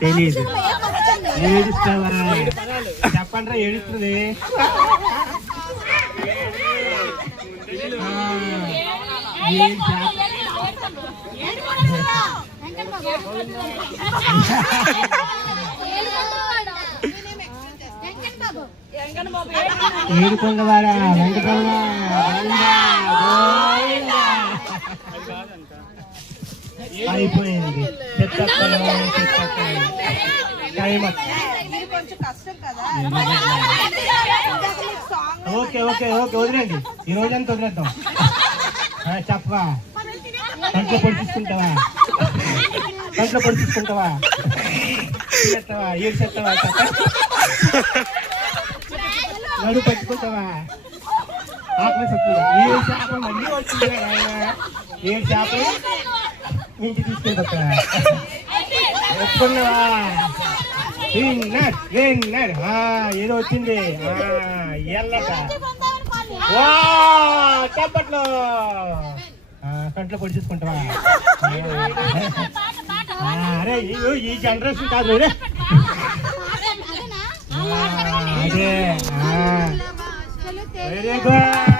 తెలీదు. ఏడుస్తావా? చెప్పండి, ఏడుస్తుంది. ఏడుకొండవాడా వెంకటరమణ అయిపోయింది. ఓకే ఓకే ఓకే వదిలేండి. ఈ రోజంతా వదిలేద్దాం. చెప్పవా? కంట్లో పొడిచుకుంటావా? కంట్లో పొడిచుకుంటావా? ఏడు చెప్తావా? నడు పట్టుకుంటావా? ఆత్మ చెప్తుందా? ఏడు చేపలు మళ్ళీ వచ్చింది. ఏడు చేపలు ఇంటికి తీసుకెళ్ళిపోతా. ఒప్పుకున్నావా? విన్నర్ ఏదో వచ్చింది. ఎల్లట చెప్పట్లో కంట్లో పొడి చూసుకుంటావా? అరే ఈ జనరేషన్ కాదు. అదే వెరీ గుడ్.